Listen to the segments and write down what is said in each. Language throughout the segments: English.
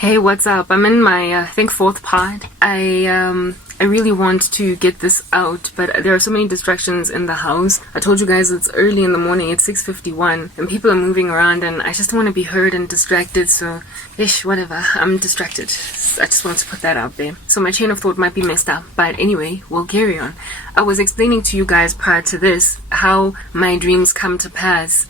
Hey, what's up? I'm in my, I think, fourth pod. I really want to get this out, but there are so many distractions in the house. I told you guys it's early in the morning, it's 6:51, and people are moving around, and I just don't want to be heard and distracted, so, whatever, I'm distracted. I just want to put that out there. So my chain of thought might be messed up, but anyway, we'll carry on. I was explaining to you guys prior to this how my dreams come to pass.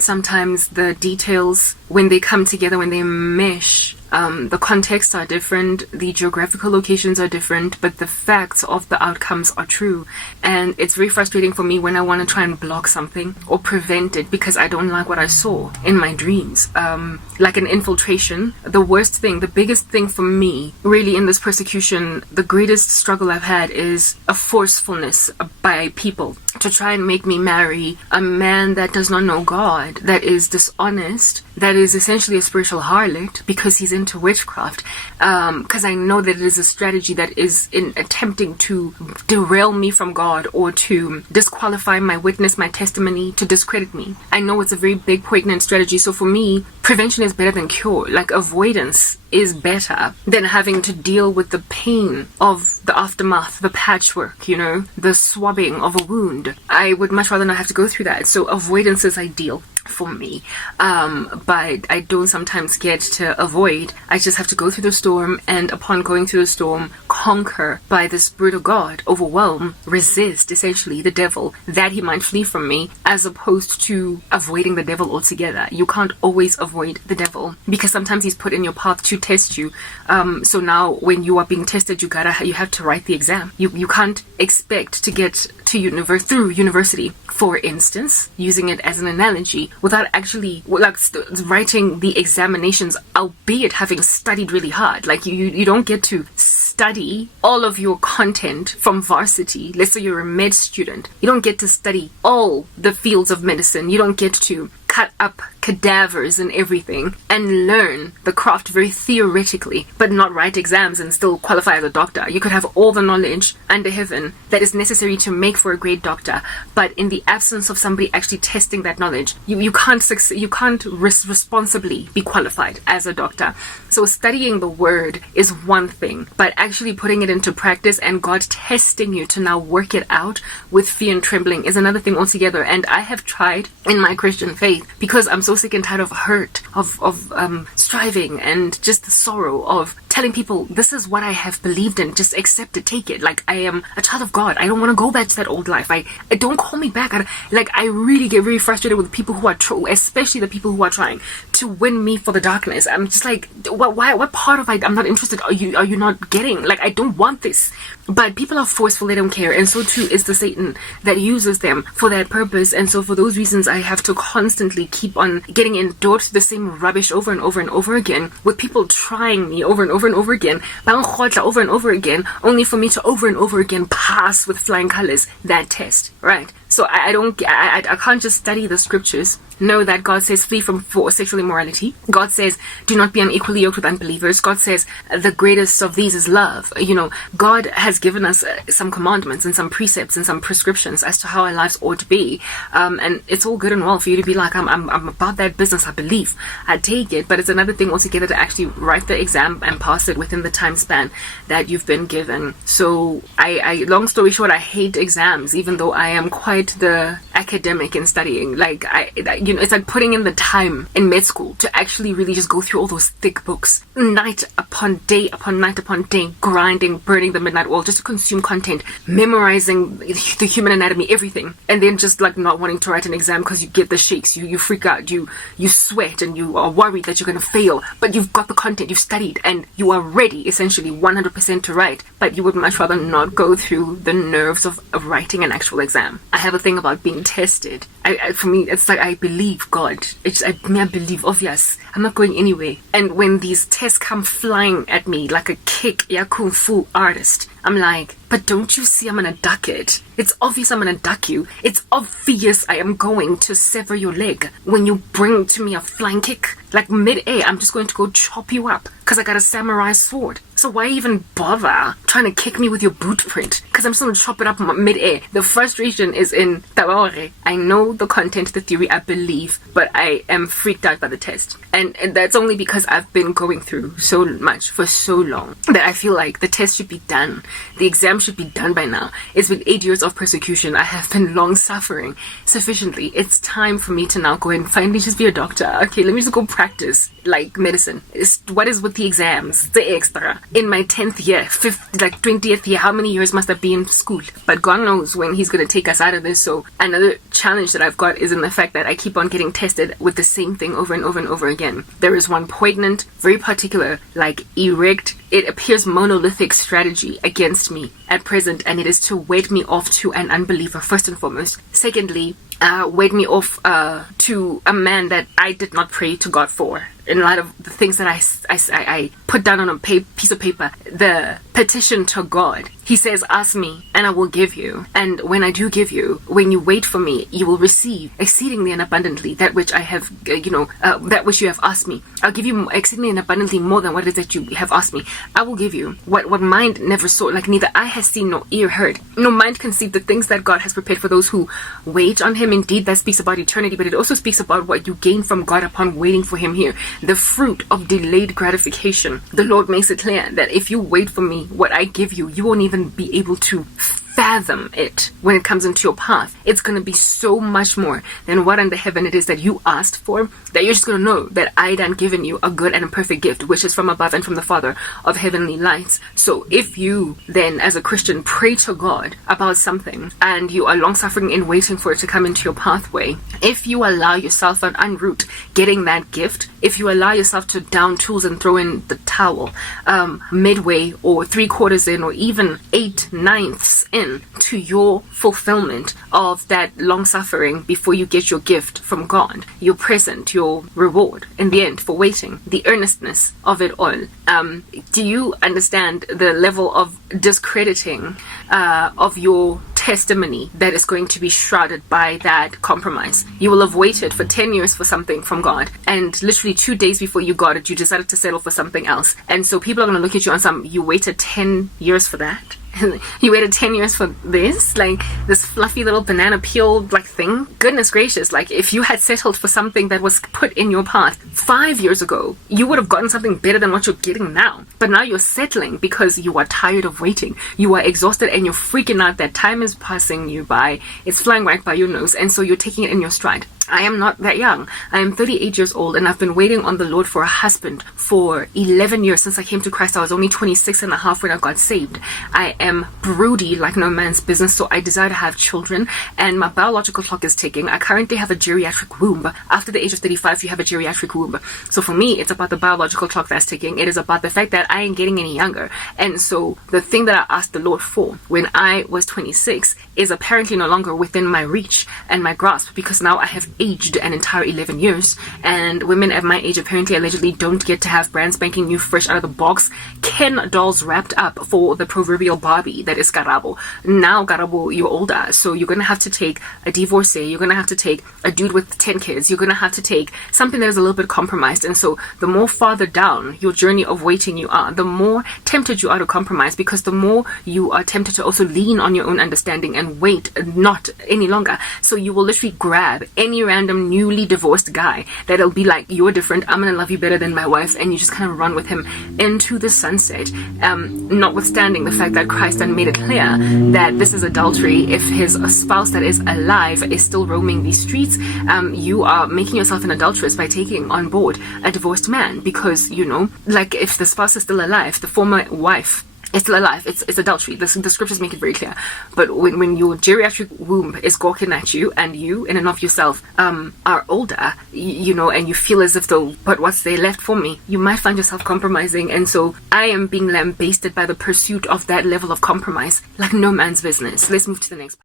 Sometimes the details, when they come together, when they mesh, the contexts are different, the geographical locations are different, but the facts of the outcomes are true. And it's very frustrating for me when I want to try and block something or prevent it because I don't like what I saw in my dreams. Like an infiltration, the worst thing, the biggest thing for me, really in this persecution, the greatest struggle I've had is a forcefulness by people to try and make me marry a man that does not know God, that is dishonest, that is essentially a spiritual harlot because he's into witchcraft. Because I know that it is a strategy that is in attempting to derail me from God or to disqualify my witness, my testimony, to discredit me. I know it's a very big, poignant strategy. So for me, prevention is better than cure. Like avoidance is better than having to deal with the pain of the aftermath, the patchwork, the swabbing of a wound. I would much rather not have to go through that. So avoidance is ideal for me, but I don't sometimes get to avoid. I just have to go through the storm, and upon going through the storm, conquer by the Spirit of God, overwhelm, resist essentially the devil, that he might flee from me, as opposed to avoiding the devil altogether. You can't always avoid the devil because sometimes he's put in your path to test you. So now when you are being tested, you have to write the exam. You can't expect to get to through university, for instance, using it as an analogy, without actually writing the examinations, albeit having studied really hard. Like you don't get to study all of your content from varsity. Let's say you're a med student. You don't get to study all the fields of medicine. You don't get to cut up cadavers and everything and learn the craft very theoretically, but not write exams and still qualify as a doctor. You could have all the knowledge under heaven that is necessary to make for a great doctor, but in the absence of somebody actually testing that knowledge, you can't succeed. You can't responsibly be qualified as a doctor. So studying the word is one thing, but actually putting it into practice and God testing you to now work it out with fear and trembling is another thing altogether. And I have tried in my Christian faith, because I'm so sick and tired of hurt, of striving, and just the sorrow of telling people this is what I have believed in, just accept it, take it. Like, I am a child of God. I don't want to go back to that old life. I don't call me back. I really get very frustrated with people who are especially the people who are trying to win me for the darkness. I'm just like, what part of I'm not interested are you not getting? Like, I don't want this. But people are forceful, they don't care, and so too is the Satan that uses them for that purpose. And so for those reasons, I have to constantly keep on getting endorsed the same rubbish over and over and over again, with people trying me over and over and over again, over and over again, only for me to over and over again pass with flying colors that test, right? So I can't just study the scriptures, know that God says flee from sexual immorality. God says do not be unequally yoked with unbelievers. God says the greatest of these is love. God has given us some commandments and some precepts and some prescriptions as to how our lives ought to be. And it's all good and well for you to be like, I'm about that business, I believe. I take it, but it's another thing altogether to actually write the exam and pass it within the time span that you've been given. So I long story short, I hate exams, even though I am quite the academic in studying. Like it's like putting in the time in med school to actually really just go through all those thick books, night upon day upon night upon day, grinding, burning the midnight oil just to consume content, memorizing the human anatomy, everything, and then just like not wanting to write an exam because you get the shakes, you freak out, you sweat, and you are worried that you're going to fail, but you've got the content, you've studied, and you are ready essentially 100% to write, but you would much rather not go through the nerves of writing an actual exam. I have a thing about being tested. For me, it's like I believe God. I believe, obvious. I'm not going anywhere. And when these tests come flying at me like a kick, kung fu artist, I'm like, but don't you see I'm gonna duck it? It's obvious I'm gonna duck you. It's obvious I am going to sever your leg when you bring to me a flying kick. Like mid-air, I'm just going to go chop you up because I got a samurai sword. So why even bother trying to kick me with your boot print? Because I'm still going to chop it up mid-air. The frustration is in Tabore. I know the content, the theory, I believe, but I am freaked out by the test. And that's only because I've been going through so much for so long that I feel like the test should be done. The exam should be done by now. It's been 8 years of persecution. I have been long suffering sufficiently. It's time for me to now go and finally just be a doctor. Okay, let me just go practice like medicine. What is with the exams? The extra. In my 10th year, 20th year, how many years must I be in school? But God knows when he's going to take us out of this. So another challenge that I've got is in the fact that I keep on getting tested with the same thing over and over and over again. There is one poignant, very particular, like erect, it appears monolithic strategy against me at present, and it is to ward me off to an unbeliever first and foremost. Secondly, ward me off to a man that I did not pray to God for. In light of the things that I put down on a piece of paper, the petition to God. He says, ask me and I will give you. And when I do give you, when you wait for me, you will receive exceedingly and abundantly that which I have, that which you have asked me. I'll give you exceedingly and abundantly more than what it is that you have asked me. I will give you what mind never saw, like neither eye has seen nor ear heard. No mind conceived the things that God has prepared for those who wait on him. Indeed, that speaks about eternity, but it also speaks about what you gain from God upon waiting for him here. The fruit of delayed gratification. The Lord makes it clear that if you wait for me, what I give you, you won't even be able to fathom it when it comes into your path. It's going to be so much more than what under heaven it is that you asked for, that you're just going to know that I done given you a good and a perfect gift, which is from above and from the Father of heavenly lights. So if you then as a Christian pray to God about something and you are long suffering in waiting for it to come into your pathway, if you allow yourself an unroot getting that gift, if you allow yourself to down tools and throw in the towel midway or 3/4 in or even 8/9 in to your fulfillment of that long suffering before you get your gift from God, your present, your reward in the end for waiting, the earnestness of it all. Do you understand the level of discrediting of your testimony that is going to be shrouded by that compromise? You will have waited for 10 years for something from God, and literally 2 days before you got it, you decided to settle for something else. And so people are going to look at you on you waited 10 years for that? You waited 10 years for this? Like, this fluffy little banana peel, like, thing? Goodness gracious, like, if you had settled for something that was put in your path 5 years ago, you would have gotten something better than what you're getting now. But now you're settling because you are tired of waiting. You are exhausted and you're freaking out that time is passing you by. It's flying right by your nose, and so you're taking it in your stride. I am not that young. I am 38 years old, and I've been waiting on the Lord for a husband for 11 years since I came to Christ. I was only 26 and a half when I got saved. I am broody like no man's business, so I desire to have children, and my biological clock is ticking. I currently have a geriatric womb. After the age of 35, you have a geriatric womb. So for me, it's about the biological clock that's ticking. It is about the fact that I ain't getting any younger. And so the thing that I asked the Lord for when I was 26 is apparently no longer within my reach and my grasp, because now I have aged an entire 11 years, and women at my age apparently allegedly don't get to have brand spanking new, fresh out of the box Ken dolls wrapped up for the proverbial Barbie that is Karabo. Now Karabo, you're older, so you're gonna have to take a divorcee, you're gonna have to take a dude with 10 kids, you're gonna have to take something that is a little bit compromised. And so the more farther down your journey of waiting you are, the more tempted you are to compromise, because the more you are tempted to also lean on your own understanding and wait not any longer. So you will literally grab any random newly divorced guy that'll be like, you're different, I'm gonna love you better than my wife, and you just kind of run with him into the sunset, notwithstanding the fact that Christ had made it clear that this is adultery. If his spouse that is alive is still roaming these streets, you are making yourself an adulteress by taking on board a divorced man, because, you know, like, if the spouse is still alive, the former wife is still alive, it's adultery. The scriptures make it very clear. But when your geriatric womb is gawking at you, and you in and of yourself are older, you know, and you feel as if though, but what's there left for me, you might find yourself compromising. And so I am being lambasted by the pursuit of that level of compromise like no man's business. Let's move to the next.